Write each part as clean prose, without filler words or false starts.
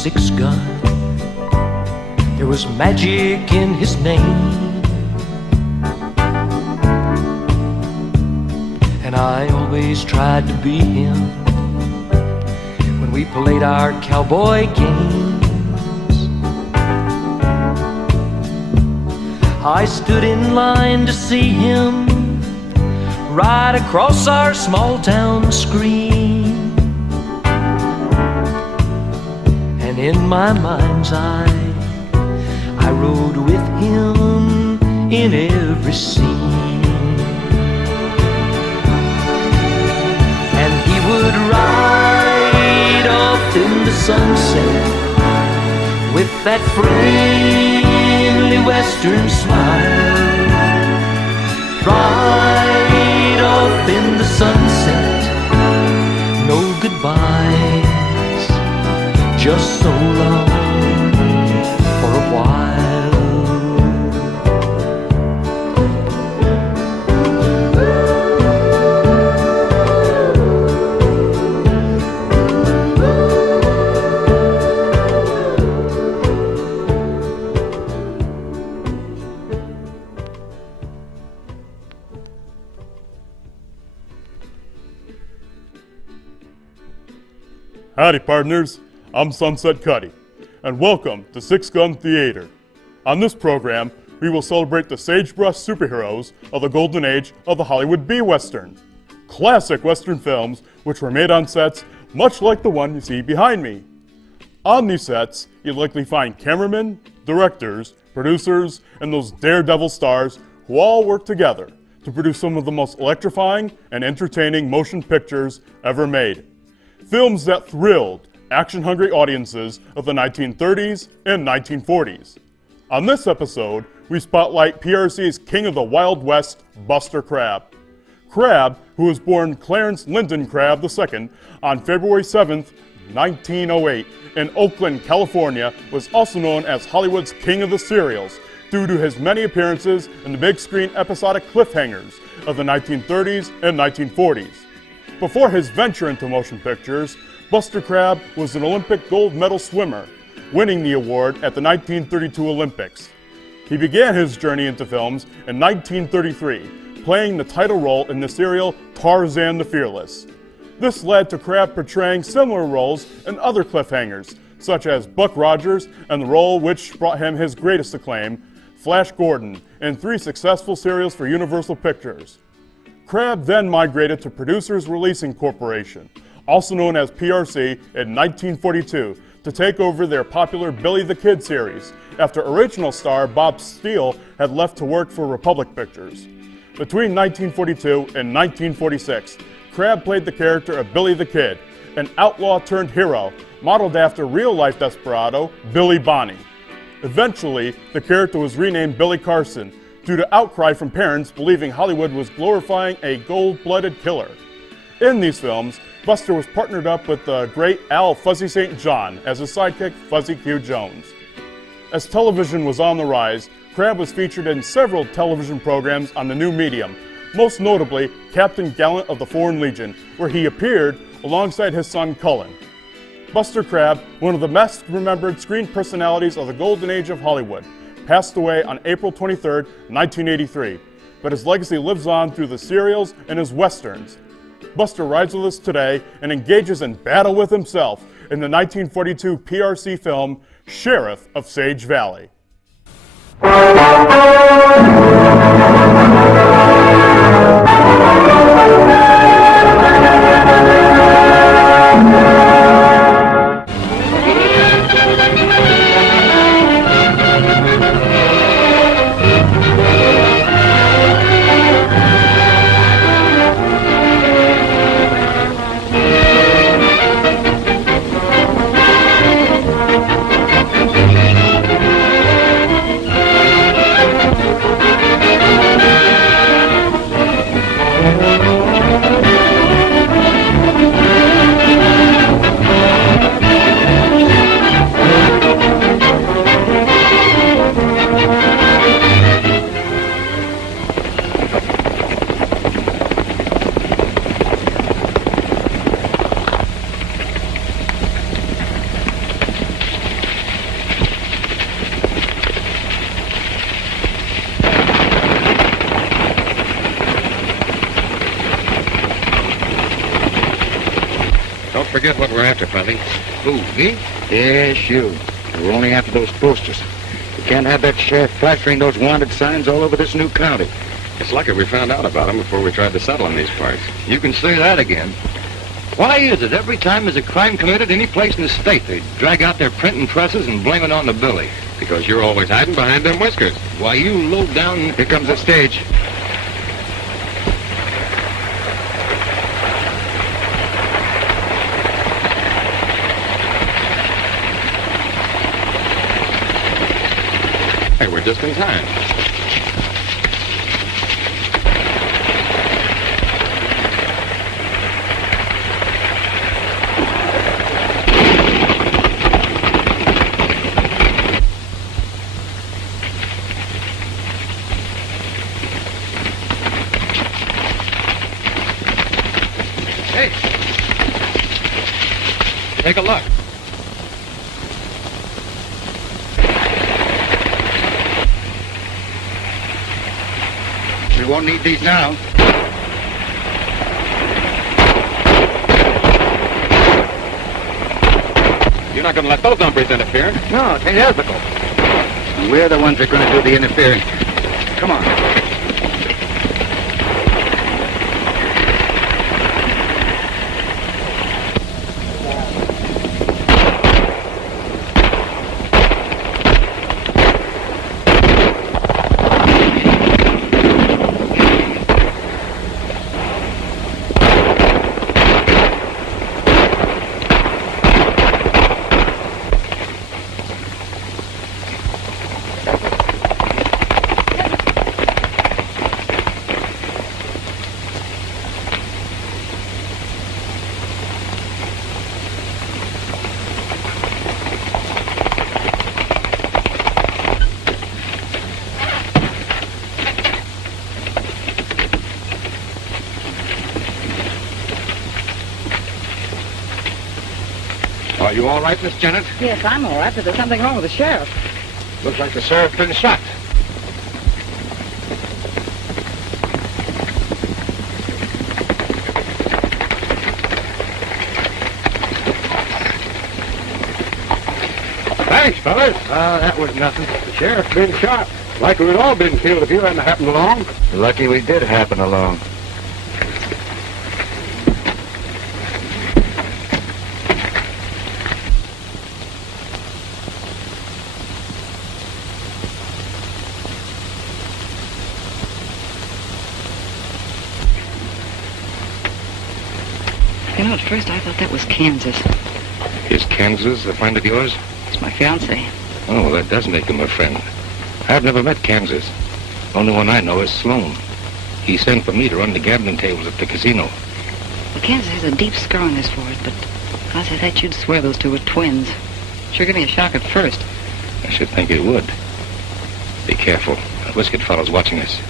six gun. There was magic in his name, and I always tried to be him when we played our cowboy games. I stood in line to see him right across our small town screen, and in my mind's eye I rode with him in every scene. And he would ride off in the sunset with that friendly western smile, right off in the sunset, no goodbyes, just so long for a while. Howdy partners, I'm Sunset Cuddy, and welcome to Six Gun Theater. On this program, we will celebrate the sagebrush superheroes of the golden age of the Hollywood B-Western. Classic Western films which were made on sets much like the one you see behind me. On these sets, you'll likely find cameramen, directors, producers, and those daredevil stars who all work together to produce some of the most electrifying and entertaining motion pictures ever made. Films that thrilled action-hungry audiences of the 1930s and 1940s. On this episode, we spotlight PRC's King of the Wild West, Buster Crabbe. Crabbe, who was born Clarence Lyndon Crabbe II on February 7th, 1908, in Oakland, California, was also known as Hollywood's King of the Serials due to his many appearances in the big-screen episodic cliffhangers of the 1930s and 1940s. Before his venture into motion pictures, Buster Crabbe was an Olympic gold medal swimmer, winning the award at the 1932 Olympics. He began his journey into films in 1933, playing the title role in the serial Tarzan the Fearless. This led to Crabbe portraying similar roles in other cliffhangers, such as Buck Rogers and the role which brought him his greatest acclaim, Flash Gordon, in 3 successful serials for Universal Pictures. Crabbe then migrated to Producers Releasing Corporation, also known as PRC, in 1942 to take over their popular Billy the Kid series, after original star Bob Steele had left to work for Republic Pictures. Between 1942 and 1946, Crabbe played the character of Billy the Kid, an outlaw-turned-hero modeled after real-life desperado Billy Bonney. Eventually, the character was renamed Billy Carson, due to outcry from parents believing Hollywood was glorifying a gold-blooded killer. In these films, Buster was partnered up with the great Al Fuzzy St. John as his sidekick Fuzzy Q. Jones. As television was on the rise, Crabbe was featured in several television programs on the new medium, most notably Captain Gallant of the Foreign Legion, where he appeared alongside his son Cullen. Buster Crabbe, one of the best remembered screen personalities of the golden age of Hollywood, passed away on April 23, 1983, but his legacy lives on through the serials and his westerns. Buster rides with us today and engages in battle with himself in the 1942 PRC film Sheriff of Sage Valley. forget what we're after, Crabbe. Who, me? Yes, you. We're only after those posters. We can't have that sheriff plastering those wanted signs all over this new county. It's lucky we found out about them before we tried to settle in these parts. You can say that again. Why is it every time there's a crime committed any place in the state, they drag out their printing presses and blame it on the Billy? Because you're always hiding behind them whiskers. Why, you low down... Here comes the stage. Hey, we're just in time. Hey! Take a look. We won't need these now. You're not going to let those hombres interfere. No, it ain't ethical. And we're the ones that are going to do the interfering. Come on. Are you all right, Miss Janet? Yes, I'm all right, but there's something wrong with the sheriff. Looks like the sheriff's been shot. Thanks, fellas. That was nothing. The sheriff's been shot. Like we'd all been killed if you hadn't happened along. Lucky we did happen along. You know, at first I thought that was Kansas. Is Kansas a friend of yours? It's my fiancé. Oh, that does make him a friend. I've never met Kansas. Only one I know is Sloan. He sent for me to run the gambling tables at the casino. Well, Kansas has a deep scar on his forehead, but I said that you'd swear those two were twins. Sure gave me a shock at first. I should think it would. Be careful. That whiskered fellow's watching us.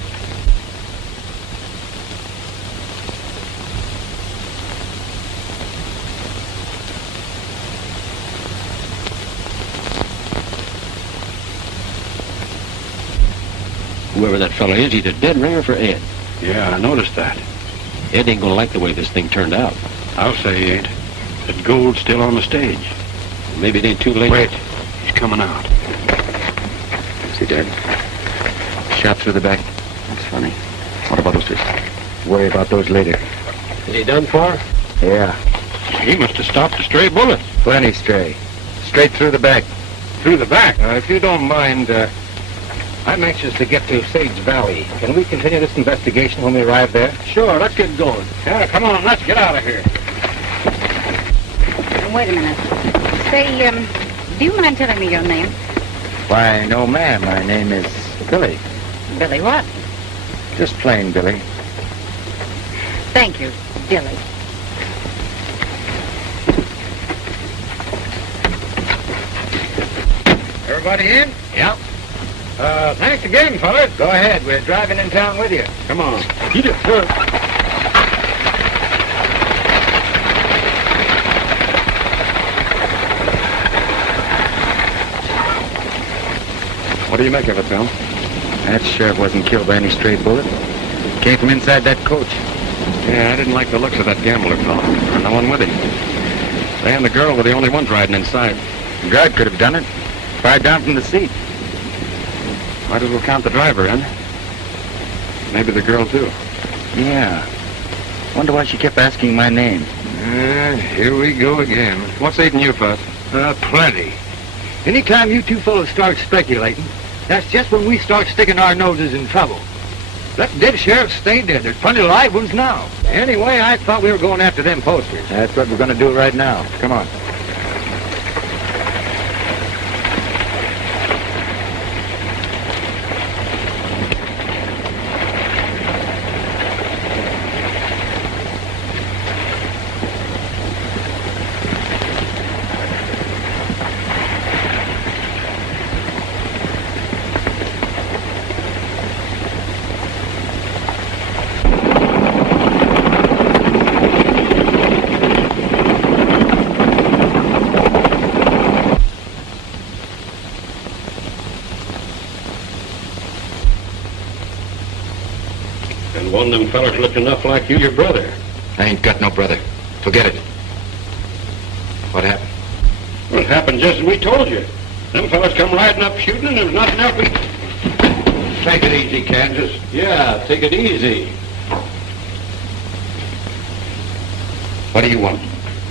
Whoever that fella is, he's a dead ringer for Ed. Yeah, I noticed that. Ed ain't gonna like the way this thing turned out. I'll say he ain't. That gold's still on the stage. Maybe it ain't too late. Wait, he's coming out. Is he dead? Shot through the back. That's funny. What about those two? Worry about those later. Is he done for? Yeah, He must have stopped a stray bullet. plenty stray. Straight through the back. Through the back. If you don't mind, I'm anxious to get to Sage Valley. Can we continue this investigation when we arrive there? Sure, let's get going. Yeah, come on, let's get out of here. Wait a minute. Say, do you mind telling me your name? Why, no, ma'am. My name is Billy. Billy what? Just plain Billy. Thank you, Billy. Everybody in? Yeah. Thanks again, fellas. Go ahead. We're driving in town with you. Come on. Eat it first. What do you make of it, Bill? That sheriff wasn't killed by any stray bullet. Came from inside that coach. Yeah, I didn't like the looks of that gambler fellow. No one with him. They and the girl were the only ones riding inside. The guard could have done it. Fired down from the seat. Might as well count the driver in. Maybe the girl, too. Yeah. Wonder why she kept asking my name. Here we go again. What's eating you, Fuss? Plenty. Anytime you two fellows start speculating, that's just when we start sticking our noses in trouble. Let dead sheriffs stay dead. There's plenty of live ones now. Anyway, I thought we were going after them posters. That's what we're going to do right now. Come on. And one of them fellas looked enough like you, your brother. I ain't got no brother. Forget it. What happened? Well, it happened just as we told you. Them fellas come riding up shooting, and there was nothing else we... Take it easy, Kansas. Yeah, take it easy. What do you want?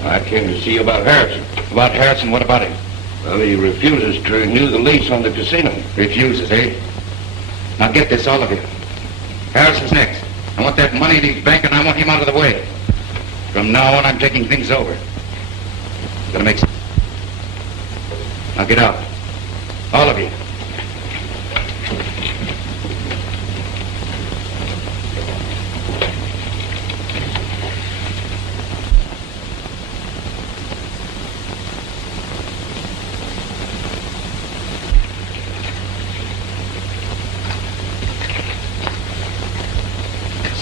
I came to see you about Harrison. About Harrison, what about him? Well, he refuses to renew the lease on the casino. Refuses, eh? Now get this, all of you. Harrison's next. I want that money in his bank, and I want him out of the way. From now on, I'm taking things over. Gonna make sense. Now get out. All of you.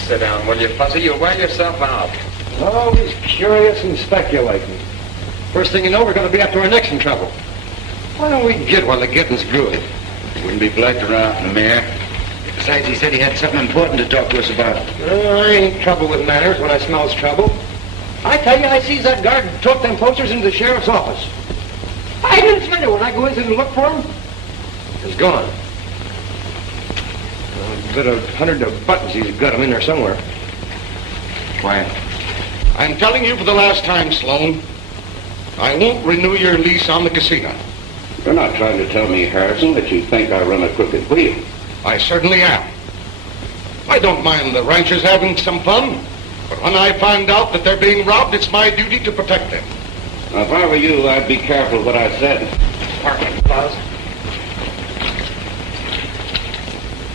Sit down, will you, Fuzzy? You'll wear yourself out. Always curious and speculating. First thing you know, we're going to be after our necks in trouble. Why don't we get while the getting's good? Wouldn't be blacked around in the mayor. Besides, he said he had something important to talk to us about. I ain't trouble with manners when I smells trouble. I tell you, I sees that guard tote them posters into the sheriff's office. I didn't find it when I go in and look for him. It's gone. A bit of 100 of buttons, he's got them in there somewhere. Quiet. I'm telling you for the last time, Sloan, I won't renew your lease on the casino. You're not trying to tell me, Harrison, that you think I run a crooked wheel. I certainly am. I don't mind the ranchers having some fun, but when I find out that they're being robbed, it's my duty to protect them. Now, if I were you, I'd be careful what I said. Parking, Buzz.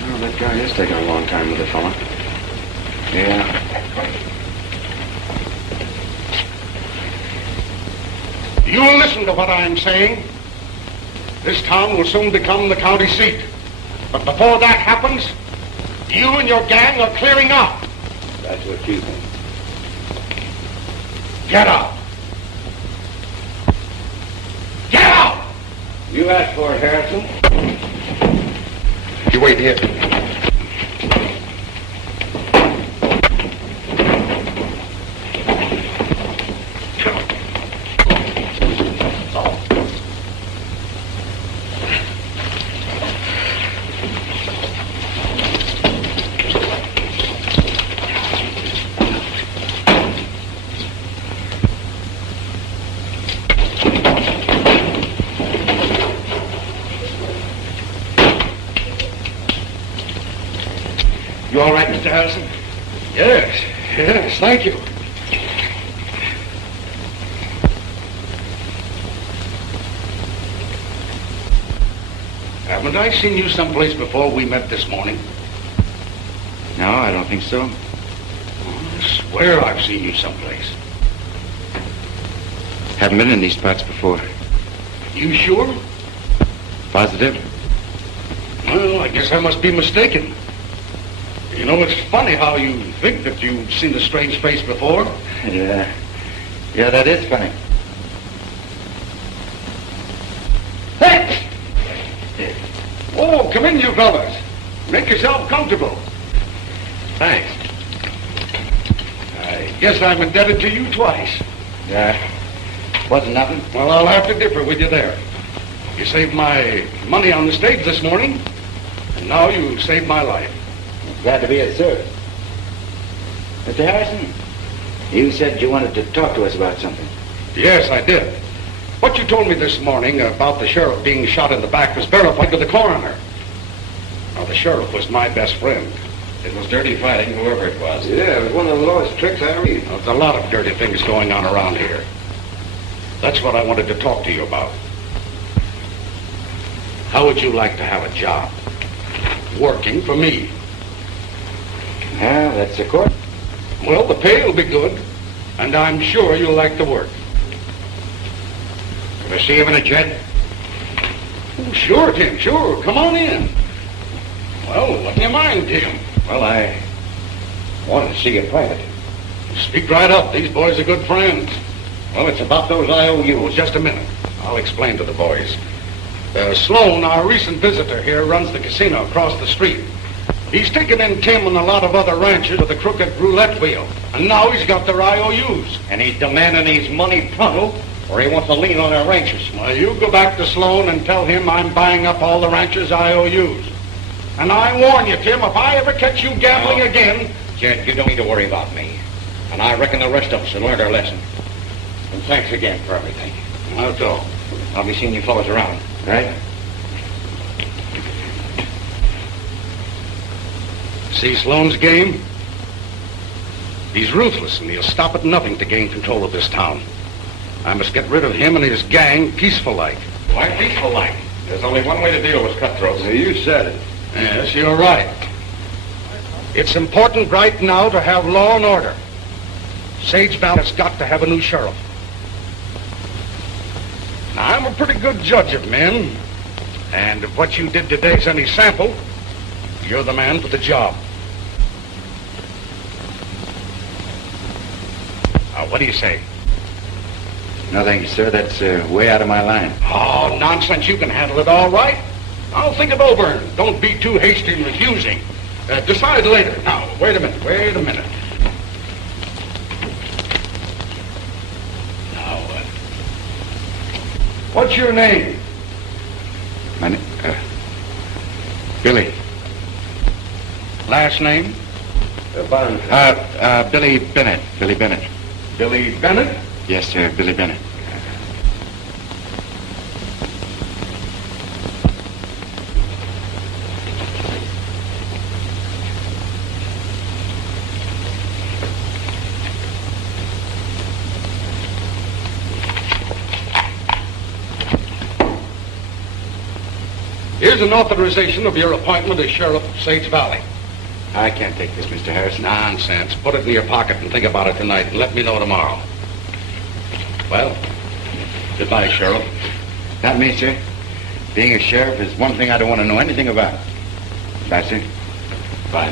Oh, that guy is taking a long time with the fella. Yeah. You'll listen to what I'm saying. This town will soon become the county seat. But before that happens, you and your gang are clearing out. That's what you think. Get out. Get out! You asked for it, Harrison. You wait here. You all right, Mr. Harrison? Yes, thank you. Haven't I seen you someplace before we met this morning? No, I don't think so. I swear I've seen you someplace. Haven't been in these parts before. You sure? Positive? Well, I guess I must be mistaken. You know, it's funny how you think that you've seen a strange face before. Yeah. Yeah, that is funny. Hey! Oh, come in, you fellas. Make yourself comfortable. Thanks. I guess I'm indebted to you twice. Yeah. Wasn't nothing. Well, I'll have to differ with you there. You saved my money on the stage this morning, and now you saved my life. Glad to be of service. Mr. Harrison, you said you wanted to talk to us about something. Yes, I did. What you told me this morning about the sheriff being shot in the back was verified with the coroner. Now, the sheriff was my best friend. It was dirty fighting, whoever it was. Yeah, it was one of the lowest tricks I ever used. There's a lot of dirty things going on around here. That's what I wanted to talk to you about. How would you like to have a job? Working for me. Yeah, that's the court. Well, the pay will be good, and I'm sure you'll like the work. Can I see you in a jet? Oh, sure, Tim, sure. Come on in. Well, what's in your mind, Tim? Well, I wanted to see you private. Speak right up. These boys are good friends. Well, it's about those IOUs. Just a minute. I'll explain to the boys. Sloan, our recent visitor here, runs the casino across the street. He's taken in Tim and a lot of other ranchers with a crooked roulette wheel. And now he's got their IOUs. And he's demanding his money pronto, or he wants to lean on our ranchers. Well, you go back to Sloan and tell him I'm buying up all the ranchers' IOUs. And I warn you, Tim, if I ever catch you gambling again... Jed, you don't need to worry about me. And I reckon the rest of us have learned our lesson. And thanks again for everything. That's all. I'll be seeing you fellows around, all right? See Sloan's game? He's ruthless, and he'll stop at nothing to gain control of this town. I must get rid of him and his gang peaceful-like. Why peaceful-like? There's only one way to deal with cutthroats. You said it. Yes, you're right. It's important right now to have law and order. Sage Valley has got to have a new sheriff. Now, I'm a pretty good judge of men, and if what you did today's any sample, you're the man for the job. Now, what do you say? No, thank you, sir. That's way out of my line. Oh, nonsense. You can handle it all right. I'll think it over and don't be too hasty in refusing. Decide later. Now, wait a minute. Now, what's your name? My name, Billy. Last name? Billy Bennett. Billy Bennett. Billy Bennett? Yes, sir, Billy Bennett. Here's an authorization of your appointment as sheriff of Sage Valley. I can't take this, Mr. Harrison. Nonsense. Put it in your pocket and think about it tonight and let me know tomorrow. Well, goodbye, Sheriff. Not me, sir. Being a sheriff is one thing I don't want to know anything about. Bye, sir. Bye.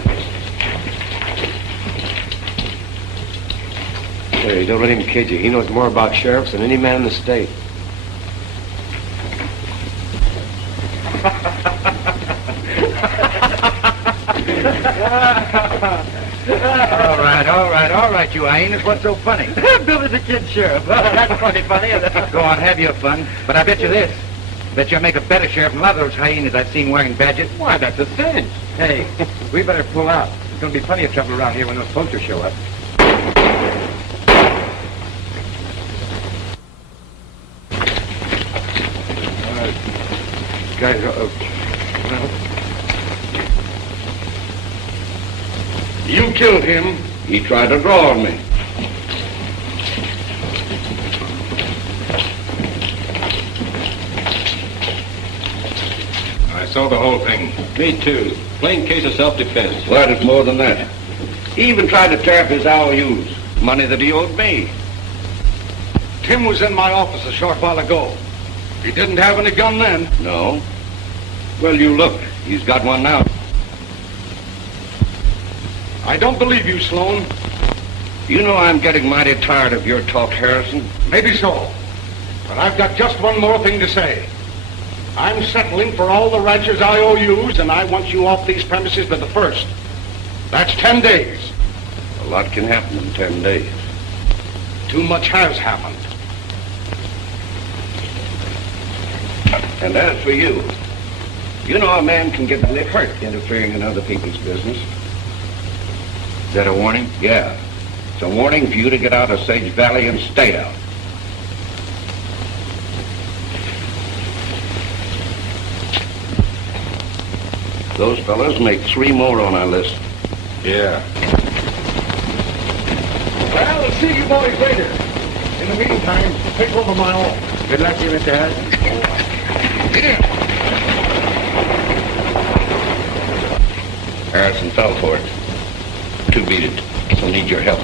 Hey, don't let him kid you. He knows more about sheriffs than any man in the state. All right, you hyenas. What's so funny? Billy's a kid sheriff. That's funny. Go on, have your fun. But I bet you this. Bet you'll make a better sheriff than a lot of those hyenas I've seen wearing badges. Why, that's a cinch. Hey, we better pull out. There's going to be plenty of trouble around here when those posters show up. Guys, You killed him. he tried to draw on me. I saw the whole thing. Me too. Plain case of self-defense. Well, it's more than that. He even tried to tear up his IOUs, money that he owed me. Tim was in my office a short while ago. He didn't have any gun then. No. Well, you look. He's got one now. I don't believe you, Sloan. You know I'm getting mighty tired of your talk, Harrison. Maybe so. But I've got just one more thing to say. I'm settling for all the ranchers' IOUs, and I want you off these premises by the 1st. That's 10 days. A lot can happen in 10 days. Too much has happened. And as for you, you know a man can get really hurt interfering in other people's business. Is that a warning? Yeah. It's a warning for you to get out of Sage Valley and stay out. Those fellas make 3 more on our list. Yeah. Well, we'll see you boys later. In the meantime, take over my own. Good luck to you, Mr. Harrison. Get in. Harrison fell for it. 2 beat it. So need your help.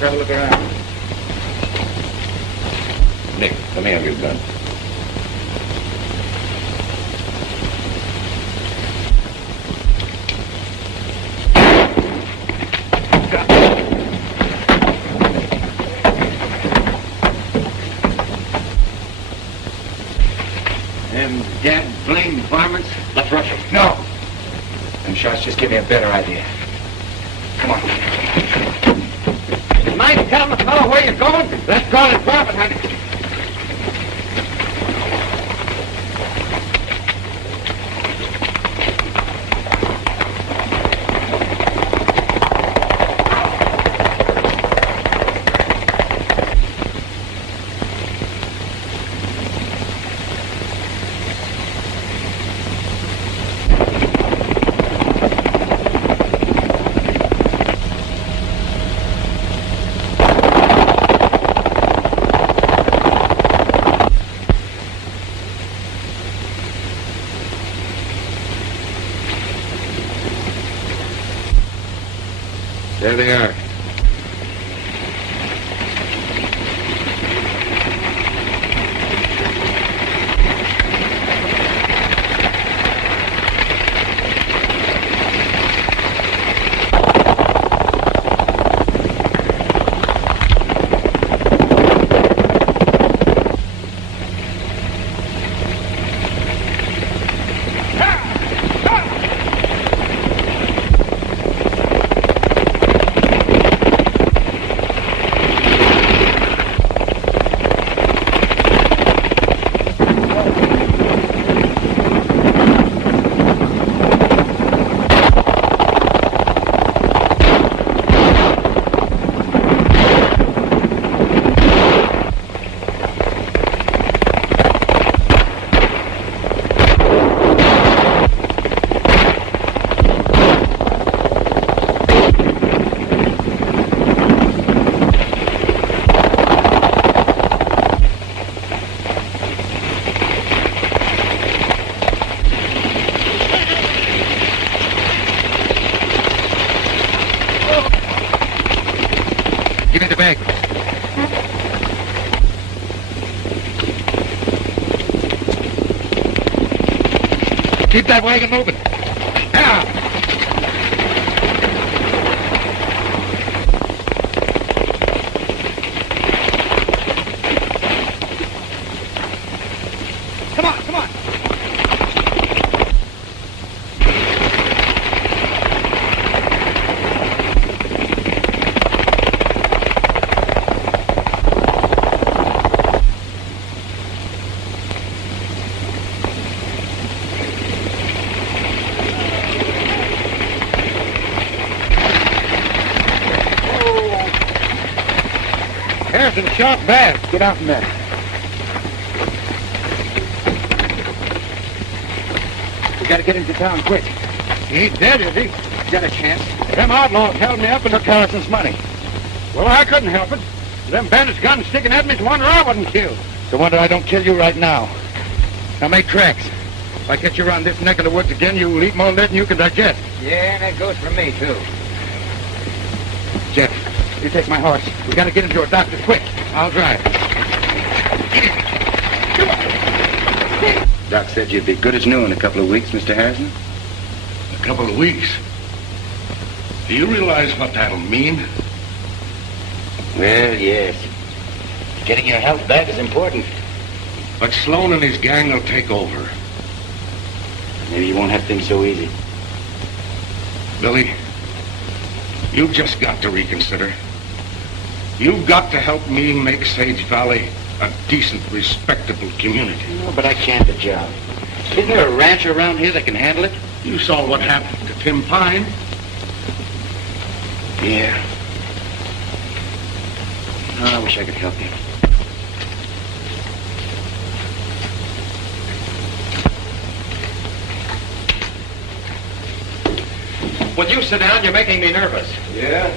Have a look around. Nick, let me have your gun. Them dead blamed varmints. Let's rush him. No. Them shots just give me a better idea. Come on. Mind telling the fellow where you're going? Let's call it profit hunting. There they are. Give me the bag. Keep that wagon moving. Now. Come on, come on. Harrison shot bad. Get out from there. We gotta get into town quick. He ain't dead, is he? Got a chance. Them outlaws held me up and took Harrison's money. Well, I couldn't help it. Them bandits' guns sticking at me's wonder I wasn't killed. So wonder I don't kill you right now. Now make tracks. If I catch you around this neck of the woods again, you'll eat more lead than you can digest. Yeah, and that goes for me, too. Jeff, you take my horse. We gotta get him to a doctor quick. I'll drive. Doc said you'd be good as new in a couple of weeks, Mr. Harrison. A couple of weeks. Do you realize what that'll mean? Well, yes. Getting your health back is important. But Sloan and his gang will take over. Maybe you won't have things so easy. Billy, you've just got to reconsider. You've got to help me make Sage Valley a decent, respectable community. No, but I can't the job. Isn't there a rancher around here that can handle it? You saw what happened to Tim Pine. Yeah. Oh, I wish I could help you. Would you sit down? You're making me nervous. Yeah?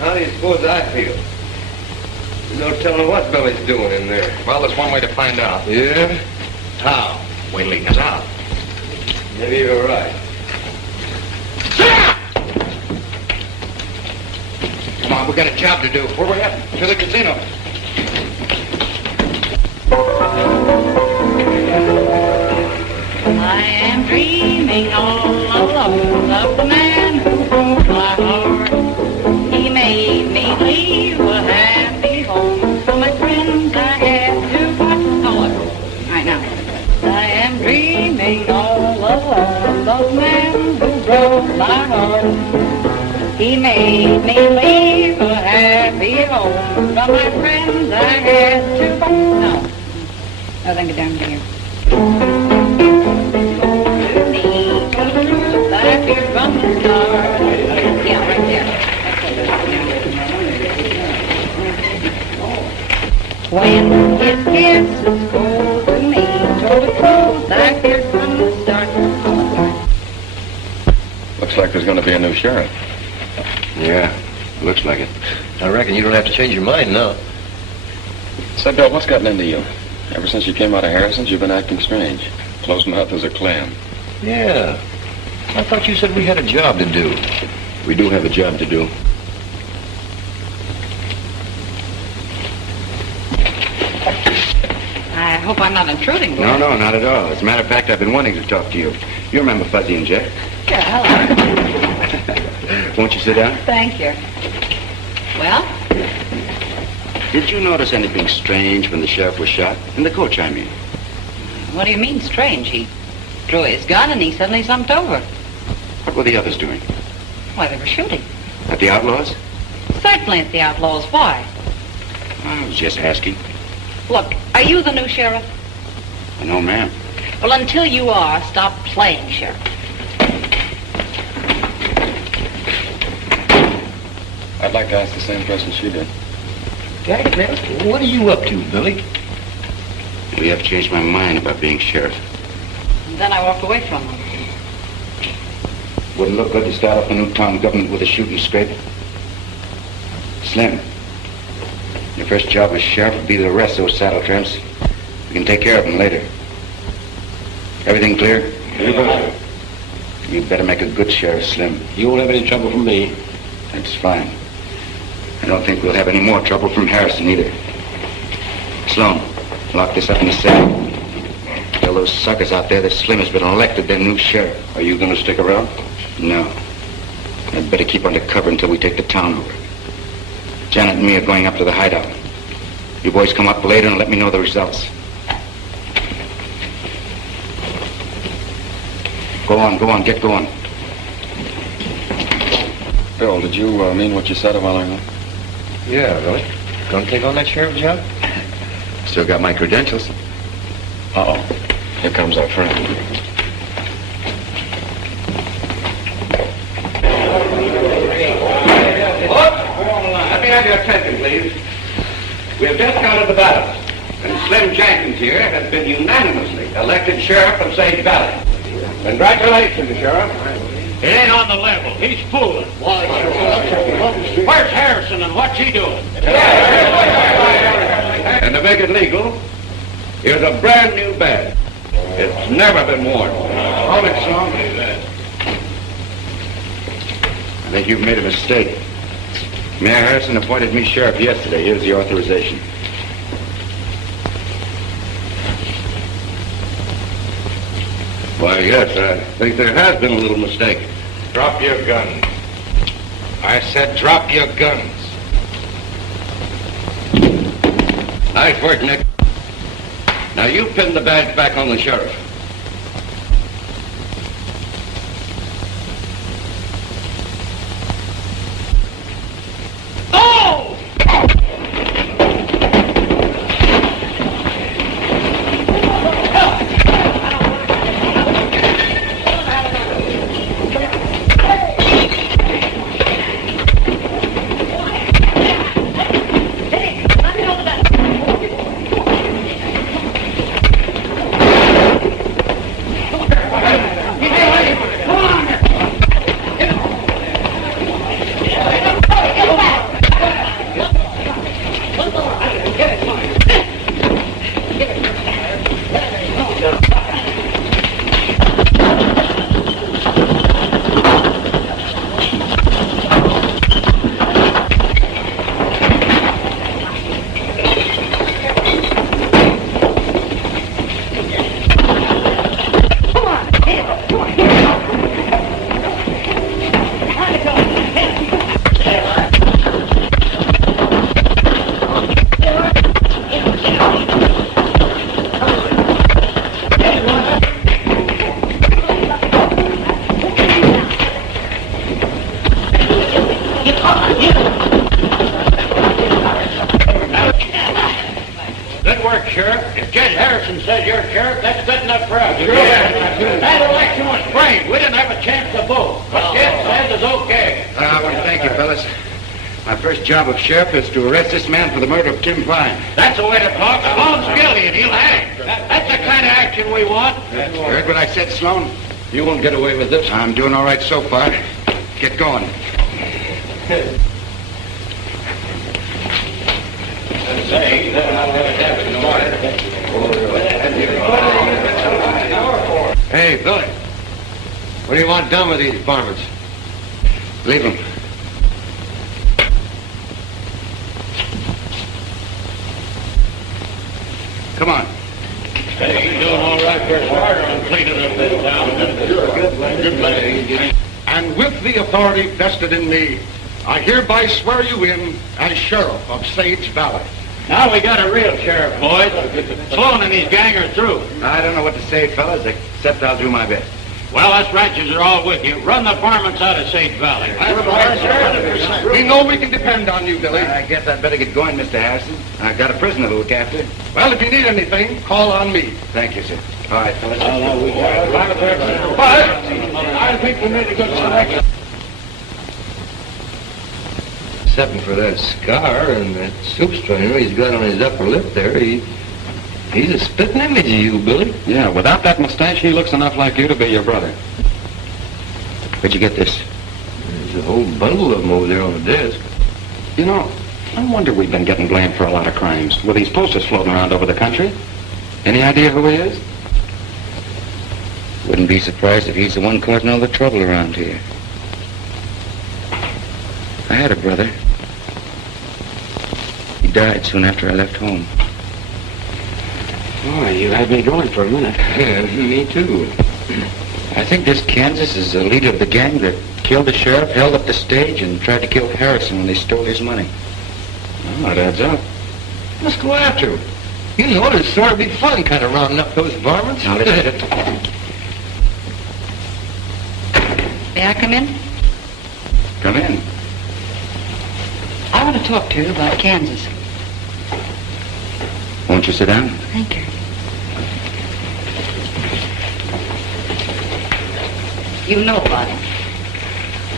How do you suppose I feel? There's no telling what Billy's doing in there. Well, there's one way to find out. Yeah? How? Wait till he gets out. Maybe you're right. Come on, we got a job to do. Where we heading? To the casino. I am dreaming all alone of the man who broke my heart. He made me leave a happy home for my friends I had to part. Oh, look. Right now. I am dreaming all alone of the man who broke my heart. He made me leave a happy home for my friends I had to part. No. No, then get down here. Back here from the start. Yeah, right there. When his kisses go to me, told the truth back here from the start. Looks like there's going to be a new sheriff. Yeah, looks like it. I reckon you don't have to change your mind now. Say, Bill, what's gotten into you? Ever since you came out of Harrison's, you've been acting strange. Close mouth as a clam. Yeah. I thought you said we had a job to do. We do have a job to do. I hope I'm not intruding, boy. No, not at all. As a matter of fact, I've been wanting to talk to you. You remember Fuzzy and Jack? Yeah, hello. Won't you sit down? Thank you. Well, Did you notice anything strange when the sheriff was shot? In the coach, I mean. what do you mean strange? He drew his gun and he suddenly slumped over. What were the others doing? Why, they were shooting. At the outlaws? Certainly it's the outlaws. Why? I was just asking. Look, are you the new sheriff? No, ma'am. Well, until you are, stop playing sheriff. I'd like to ask the same question she did. Daggett, what are you up to, Billy? Maybe I've changed my mind about being sheriff. And then I walked away from them. Wouldn't look good to start off the new town government with a shooting scrape. Slim, your first job as sheriff would be to arrest those saddle tramps. We can take care of them later. Everything clear? You better make a good sheriff, Slim. You won't have any trouble from me. That's fine. I don't think we'll have any more trouble from Harrison either. Sloan, lock this up in the cell. Tell those suckers out there that Slim has been elected their new sheriff. Are you going to stick around? No. I'd better keep under cover until we take the town over. Janet and me are going up to the hideout. You boys come up later and let me know the results. Go on, get going. Bill, did you mean what you said a while ago? Yeah, really? Gonna take on that sheriff job? Still got my credentials. Uh-oh. Here comes our friend. Let me have your attention, please. We have just counted the ballots, and Slim Jenkins here has been unanimously elected sheriff of Sage Valley. Congratulations, Sheriff. It ain't on the level. He's fooling. Where's Harrison and what's he doing? And to make it legal, here's a brand new badge. It's never been worn. Hold it, son. I think you've made a mistake. Mayor Harrison appointed me sheriff yesterday. Here's the authorization. Why, yes, I think there has been a little mistake. Drop your guns. I said drop your guns. Nice work, Nick. Now you pin the badge back on the sheriff. Oh! That election was framed. We didn't have a chance to vote. What Kid said is okay. I want to thank you, fellas. My first job of sheriff is to arrest this man for the murder of Tim Fine. That's the way to talk. Sloan's guilty and he'll hang. That's the kind of action we want. Heard what I said, Sloan? You won't get away with this. I'm doing all right so far. Get going. Hey, Billy. What do you want done with these varmints? Leave him. Come on. Hey, you're doing all right for a starter on cleaning up this town. Good man. And with the authority vested in me, I hereby swear you in as sheriff of Sage Valley. Now we got a real sheriff, boys. Sloan and his gang are through. I don't know what to say, fellas, except I'll do my best. Well, us ranchers are all with you. Run the varmints out of Sage Valley. We know we can depend on you, Billy. I guess I'd better get going, Mr. Harrison. I've got a prisoner to look after. Well, if you need anything, call on me. Thank you, sir. All right, fellas. But I think we made a good selection. Except for that scar and that soup strainer he's got on his upper lip there, he's a spitting image of you, Billy. Yeah, without that mustache, he looks enough like you to be your brother. Where'd you get this? There's a whole bundle of them over there on the desk. You know, I wonder we've been getting blamed for a lot of crimes with these posters floating around over the country. Any idea who he is? Wouldn't be surprised if he's the one causing all the trouble around here. I had a brother. He died soon after I left home. Boy, you had me going for a minute. Yeah, me too. I think this Kansas is the leader of the gang that killed the sheriff, held up the stage, and tried to kill Harrison when they stole his money. Well, that adds up. Let's go after him. You know, it'd sort of be fun kind of rounding up those varmints. Now, let's hit it. May I come in? Come in. I want to talk to you about Kansas. Won't you sit down? Thank you. You know about him.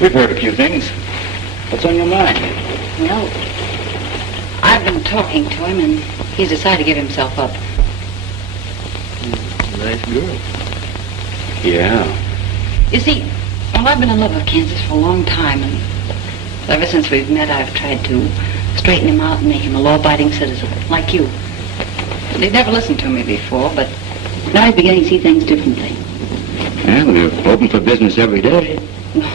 We've heard a few things. What's on your mind? Well, I've been talking to him, and he's decided to give himself up. Nice girl. Yeah. You see, well, I've been in love with Kansas for a long time, and ever since we've met, I've tried to straighten him out and make him a law-abiding citizen, like you. They'd never listened to me before, but now he's beginning to see things differently. Yeah, we're open for business every day. No,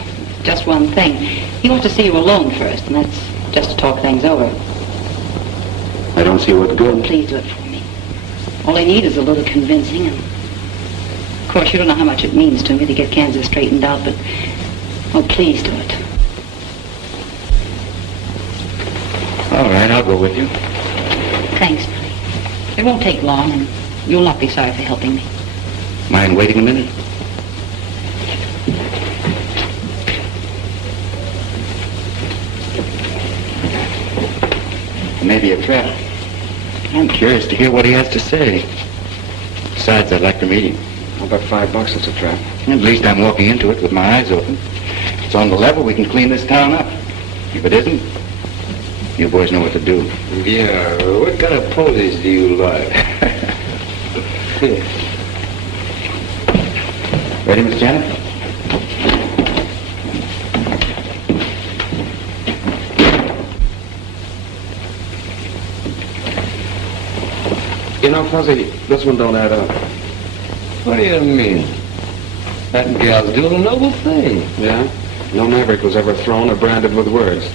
just one thing. He wants to see you alone first, and that's just to talk things over. I don't see what good. Please do it for me. All I need is a little convincing, and of course you don't know how much it means to me to get Kansas straightened out, but oh, please do it. All right, I'll go with you. Thanks, Billy. It won't take long, and you'll not be sorry for helping me. Mind waiting a minute? Maybe a trap. I'm curious to hear what he has to say. Besides, I'd like to meet him. How about $5? It's a trap. At least I'm walking into it with my eyes open. If it's on the level, we can clean this town up. If it isn't, you boys know what to do. Yeah, what kind of ponies do you like? Ready, Miss Janet? You know, Fuzzy, this one don't add up. What do you mean? That gal's doing a noble thing. Yeah? No maverick was ever thrown or branded with words.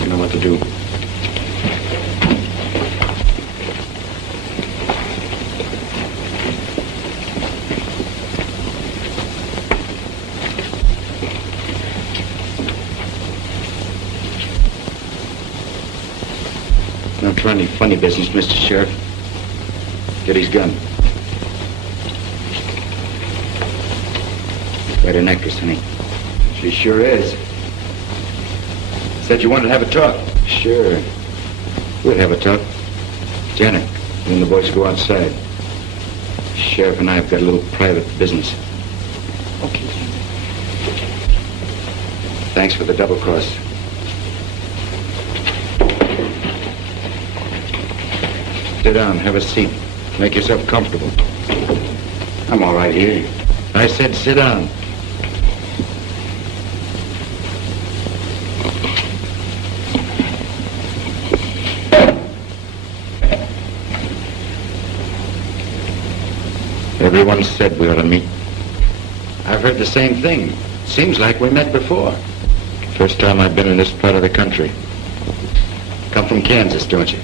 You know what to do. Don't try any funny business, Mr. Sheriff. Get his gun. Quite an actress, honey. She sure is. Said you wanted to have a talk. Sure. We'll have a talk. Janet, you and the boys go outside. Sheriff and I have got a little private business. Okay. Thanks for the double cross. Sit down, have a seat. Make yourself comfortable. I'm all right here. I said sit down. Everyone said we ought to meet. I've heard the same thing. Seems like we met before. First time I've been in this part of the country. Come from Kansas, don't you?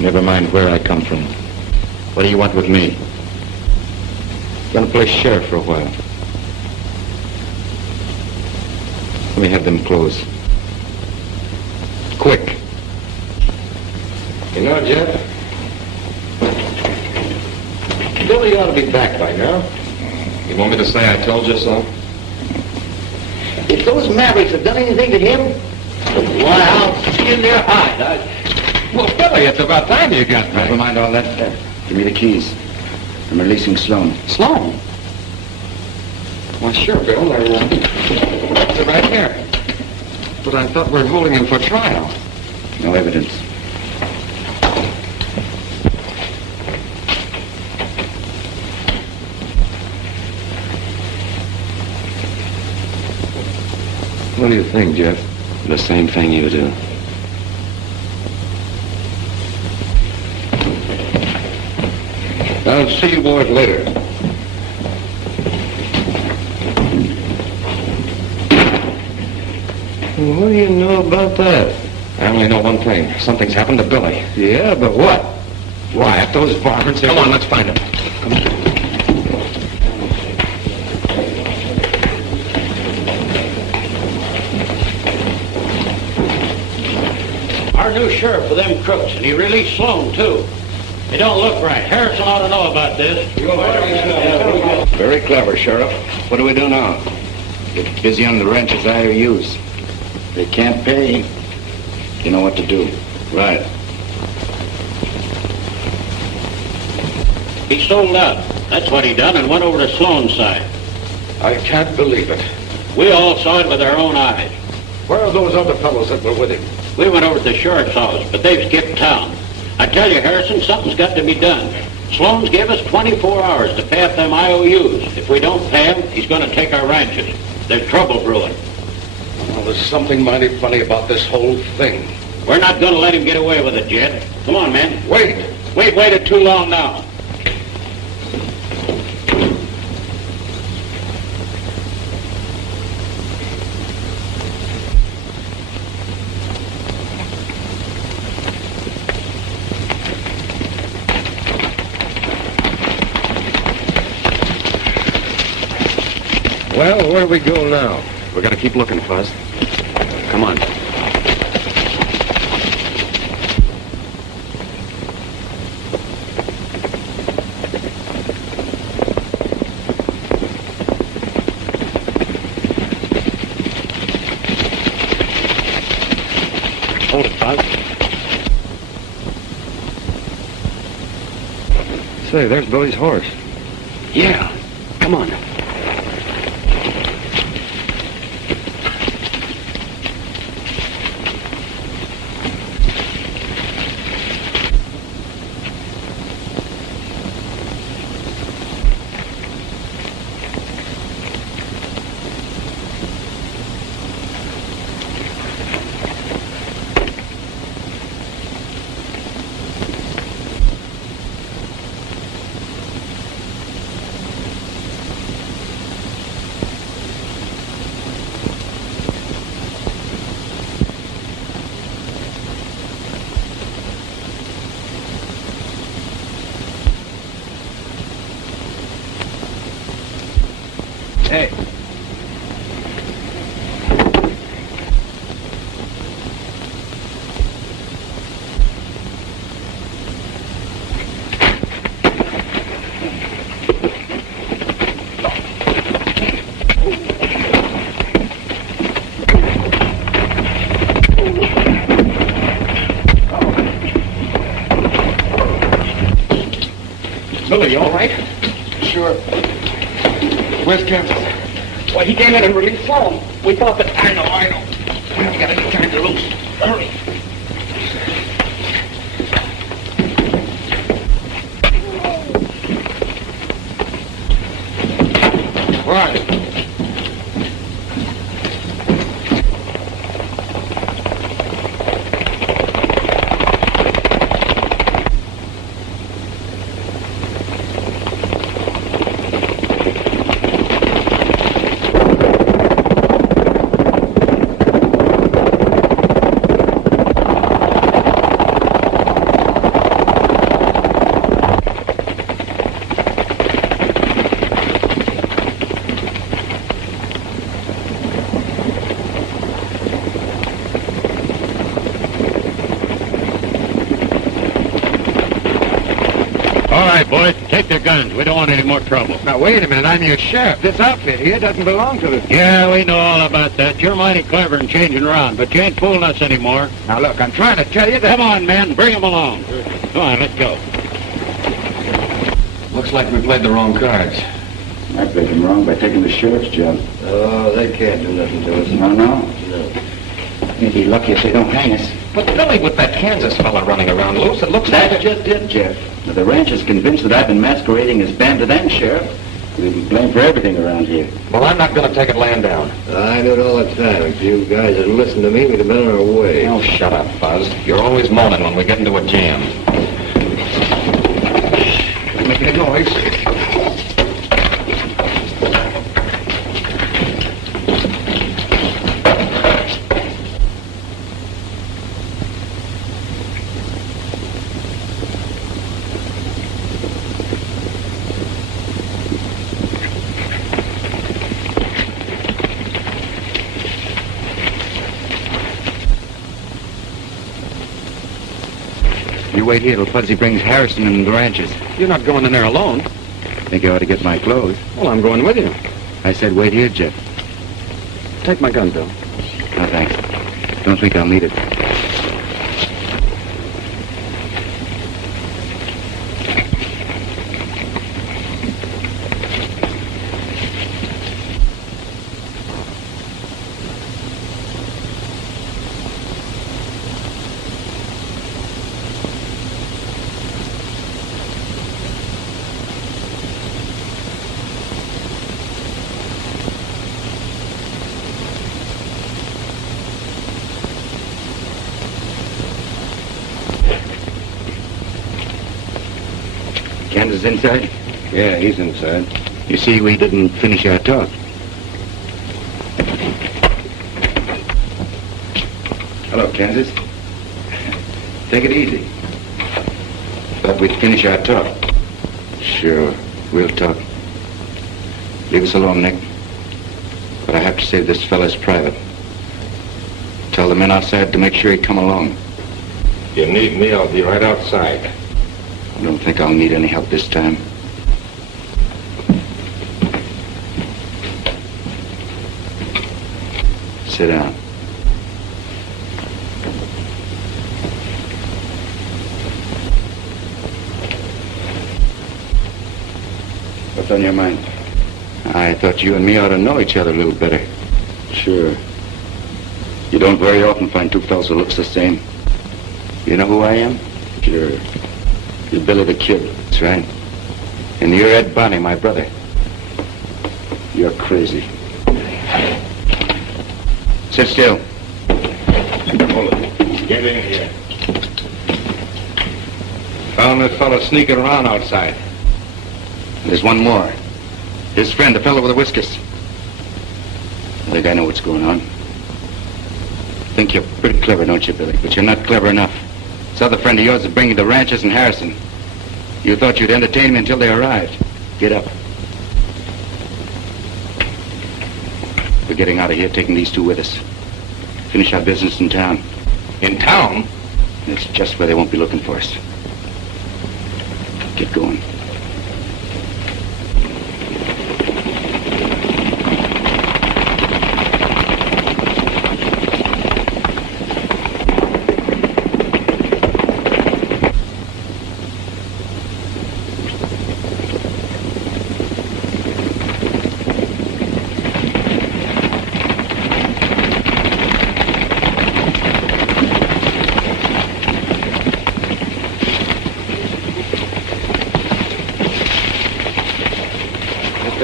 Never mind where I come from. What do you want with me? Gonna play sheriff for a while. Let me have them clothes. Quick. You know, Jeff, Billy ought to be back by now. You want me to say I told you so? If those Mavericks have done anything to him, why, I'll skin their hide. Well, Billy, it's about time you got back. Never mind all that. Give me the keys. I'm releasing Sloan. Sloan? Why, sure, Bill. They're right here. But I thought we were holding him for trial. No evidence. What do you think, Jeff? The same thing you do. I'll see you boys later. What do you know about that? I only know one thing. Something's happened to Billy. Yeah, but what? Why, if those varmints... Come on, let's find him. Come on. Our new sheriff for them crooks, and he released Sloan, too. They don't look right. Harrison ought to know about this. Very clever, Sheriff. What do we do now? Get busy on the ranches IOUs. They can't pay. You know what to do. Right. He sold out. That's what he done, and went over to Sloan's side. I can't believe it. We all saw it with our own eyes. Where are those other fellows that were with him? We went over to the sheriff's office, but they've skipped town. I tell you, Harrison, something's got to be done. Sloan's gave us 24 hours to pay up them IOUs. If we don't pay him, he's going to take our ranches. There's trouble brewing. Well, there's something mighty funny about this whole thing. We're not going to let him get away with it, Jed. Come on, man. Wait. We've waited too long now. Well, where do we go now? We're gonna keep looking, Fuzz. Come on. Hold it, Buzz. Say, there's Billy's horse. Yeah. Come on. Hey. Billy, you all right? Sure. Where's Kansas? Well, he came in and released Sloan. We thought that... I know. We haven't got any time to lose. Hurry. Right. All right, boys, take their guns. We don't want any more trouble. Now, wait a minute. I'm your sheriff. This outfit here doesn't belong to the... Yeah, we know all about that. You're mighty clever in changing around, but you ain't fooling us anymore. Now, look, I'm trying to tell you that... Come on, men, bring them along. Come on, let's go. Looks like we played the wrong cards. I played them wrong by taking the sheriff's job. Oh, they can't do nothing to us. No. We'd be lucky if they don't hang us. But Billy, with that Kansas fella running around loose, it looks like... That's just it, Jeff. Now, the ranch is convinced that I've been masquerading as band to them, Sheriff. We've been blamed for everything around here. Well, I'm not going to take it laying down. I knew it all the time. If you guys had listened to me, we'd have been on our way. Oh, shut up, Fuzz. You're always moaning when we get into a jam. Don't make any noise. You wait here till Fuzzy brings Harrison and the ranches. You're not going in there alone. Think I ought to get my clothes. Well, I'm going with you. I said wait here, Jeff. Take my gun, Bill. No, thanks. Don't think I'll need it. Kansas inside? Yeah, he's inside. You see, we didn't finish our talk. Hello, Kansas. Take it easy. Thought we'd finish our talk. Sure, we'll talk. Leave us alone, Nick. But I have to say this fella's private. Tell the men outside to make sure he come along. If you need me, I'll be right outside. I don't think I'll need any help this time. Sit down. What's on your mind? I thought you and me ought to know each other a little better. Sure. You don't very often find two fellas who looks the same. You know who I am? Sure. You're Billy the Kid. That's right. And you're Ed Bonnie, my brother. You're crazy. Sit still. Hold it. Get in here. Found that fellow sneaking around outside. There's one more. His friend, the fellow with the whiskers. I think I know what's going on. Think you're pretty clever, don't you, Billy? But you're not clever enough. This other friend of yours is bringing the ranchers and Harrison. You thought you'd entertain me until they arrived. Get up. We're getting out of here, taking these two with us. Finish our business in town. In town? It's just where they won't be looking for us. Get going.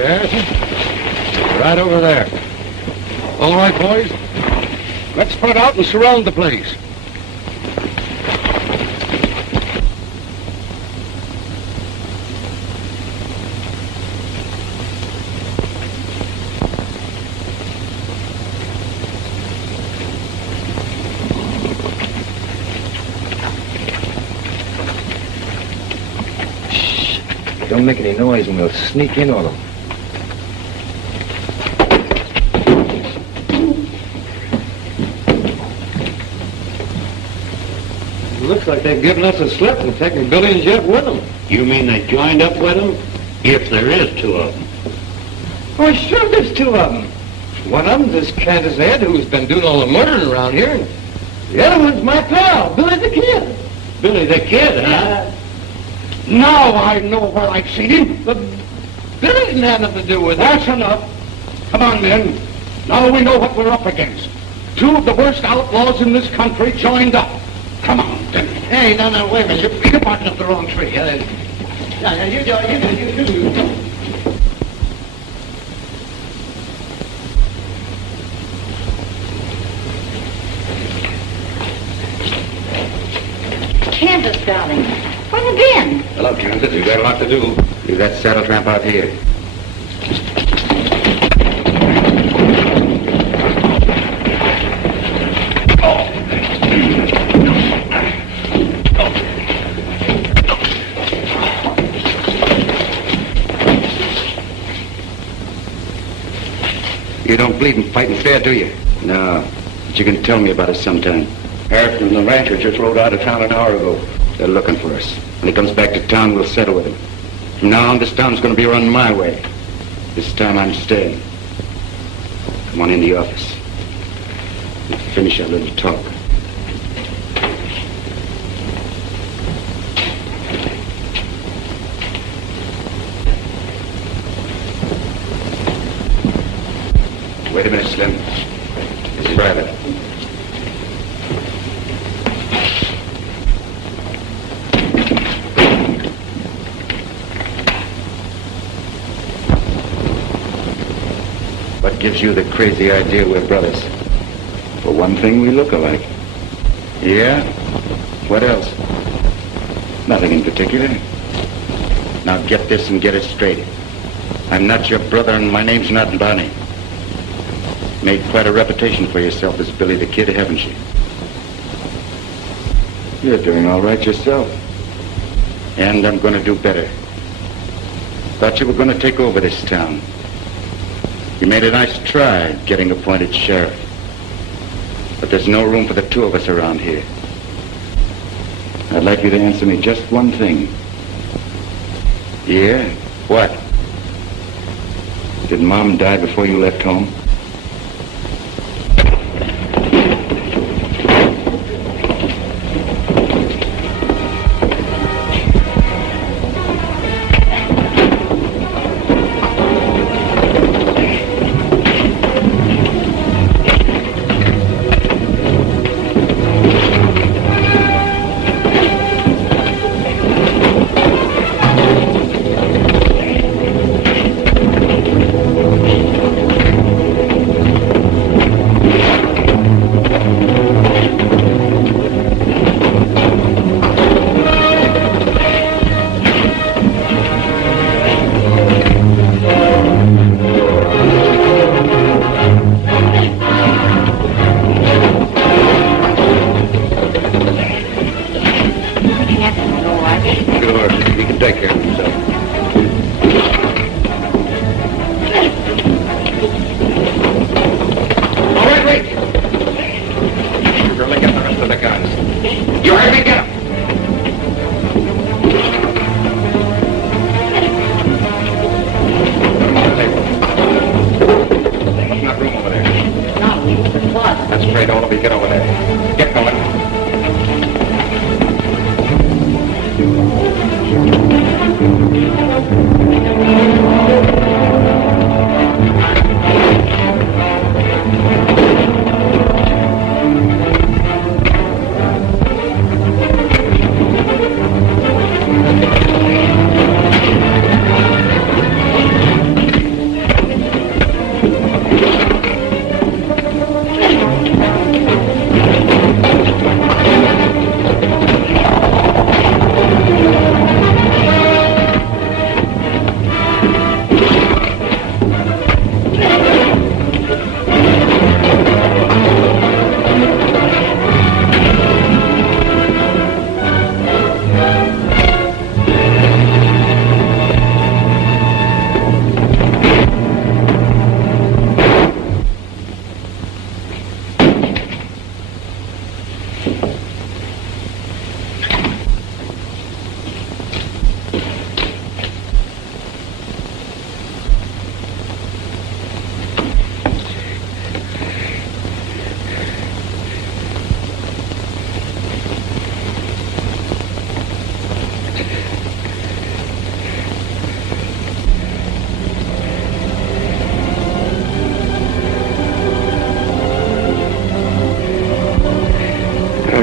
Yes. Right over there. All right, boys. Let's spread out and surround the place. Don't make any noise and we'll sneak in on them. Looks like they've given us a slip and taken Billy and Jeff with them. You mean they joined up with them? If there is two of them. Oh, sure there's two of them. One of them's this Kansas Ed who's been doing all the murdering around here, and the other one's my pal, Billy the Kid. Billy the Kid, huh? Now I know where I've seen him. But Billy didn't have nothing to do with it. That's enough. Come on, men. Now we know what we're up against. Two of the worst outlaws in this country joined up. Come on, then. Hey, no, wait a minute. You're barking up the wrong tree. You do. Kansas, darling. Where have you been? Hello, Kansas. You got a lot to do. Leave that saddle tramp out here. You don't believe in fighting fair, do you? No. But you can tell me about it sometime. Harrison and the rancher just rode out of town an hour ago. They're looking for us. When he comes back to town, we'll settle with him. From now on, this town's going to be run my way. This time I'm staying. Come on in the office. We'll finish our little talk. Wait a minute, Slim. This is private. What gives you the crazy idea we're brothers? For one thing, we look alike. Yeah? What else? Nothing in particular. Now get this and get it straight. I'm not your brother and my name's not Bonnie. Made quite a reputation for yourself as Billy the Kid, haven't you? You're doing all right yourself. And I'm going to do better. Thought you were going to take over this town. You made a nice try getting appointed sheriff. But there's no room for the two of us around here. I'd like you to answer me just one thing. Yeah? What? Did Mom die before you left home?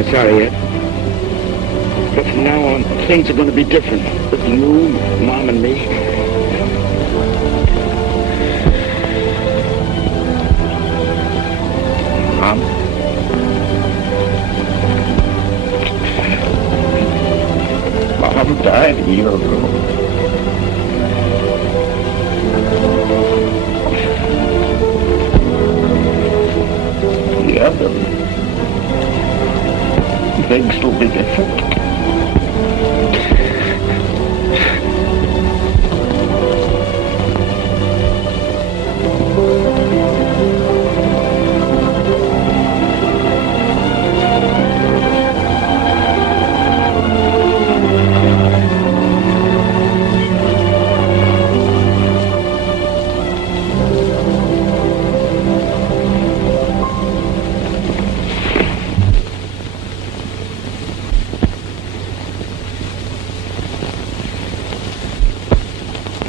not sorry yet. But from now on, things are going to be different. With you, Mom, and me. Mom? Mom died a year ago. Yeah, Billy. Things will be different.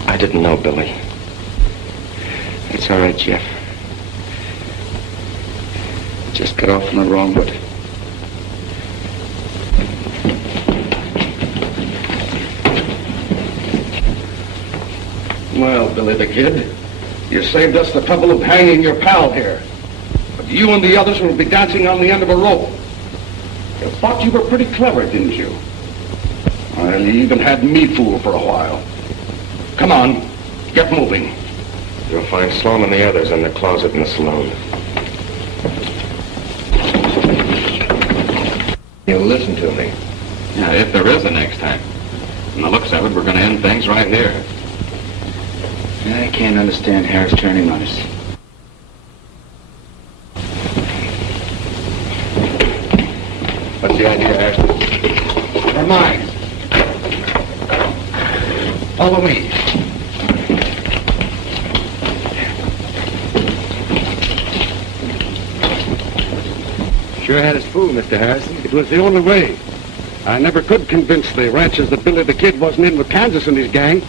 I didn't know, Billy. It's all right, Jeff. Just got off on the wrong foot. Well, Billy the Kid, you saved us the trouble of hanging your pal here. But you and the others will be dancing on the end of a rope. You thought you were pretty clever, didn't you? Well, you even had me fooled for a while. Come on, get moving. You'll find Sloan and the others in the closet in the saloon. You'll listen to me. Yeah, if there is a next time. From the looks of it, we're going to end things right here. I can't understand Harris turning on us. What's the idea, Ashton? They're mine. Follow me. Sure had us fooled, Mr. Harrison. It was the only way. I never could convince the ranchers that Billy the Kid wasn't in with Kansas and his gang.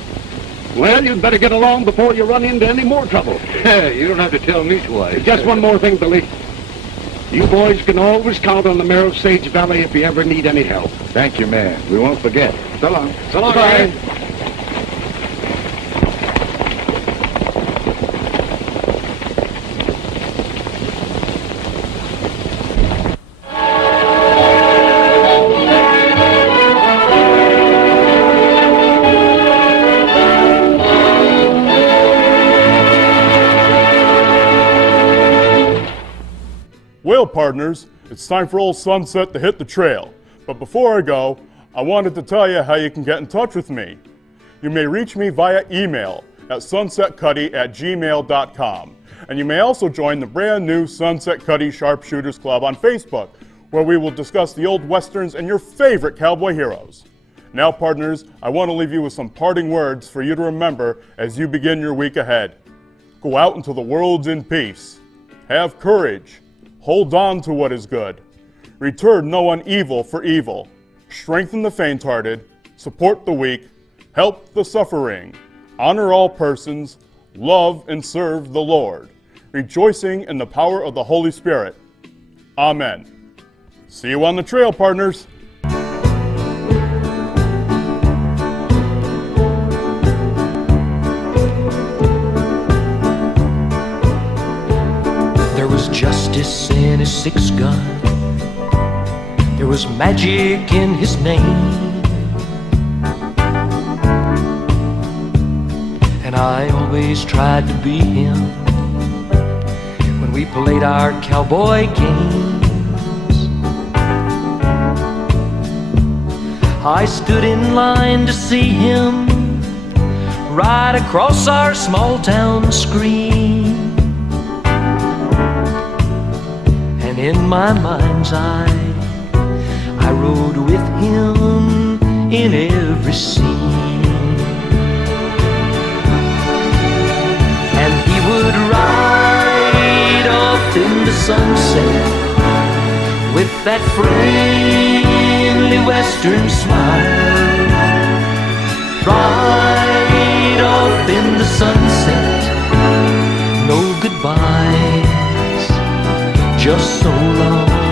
Well, you'd better get along before you run into any more trouble. Hey, you don't have to tell me twice. Just one more thing, Billy. You boys can always count on the mayor of Sage Valley if you ever need any help. Thank you, man. We won't forget. So long. So long, Bye. Ray. Well, partners, it's time for old Sunset to hit the trail. But before I go, I wanted to tell you how you can get in touch with me. You may reach me via email at sunsetcuddy@gmail.com. And you may also join the brand new Sunset Cuddy Sharpshooters Club on Facebook, where we will discuss the old westerns and your favorite cowboy heroes. Now, partners, I want to leave you with some parting words for you to remember as you begin your week ahead. Go out into the world in peace. Have courage. Hold on to what is good. Return no one evil for evil. Strengthen the faint-hearted. Support the weak. Help the suffering. Honor all persons. Love and serve the Lord. Rejoicing in the power of the Holy Spirit. Amen. See you on the trail, partners. There was justice in his six gun. There was magic in his name. And I always tried to be him when we played our cowboy games. I stood in line to see him right across our small town screen. And in my mind's eye, I rode with him in every scene. And he would ride off in the sunset with that friendly western smile. Ride off in the sunset, no goodbyes, just so long.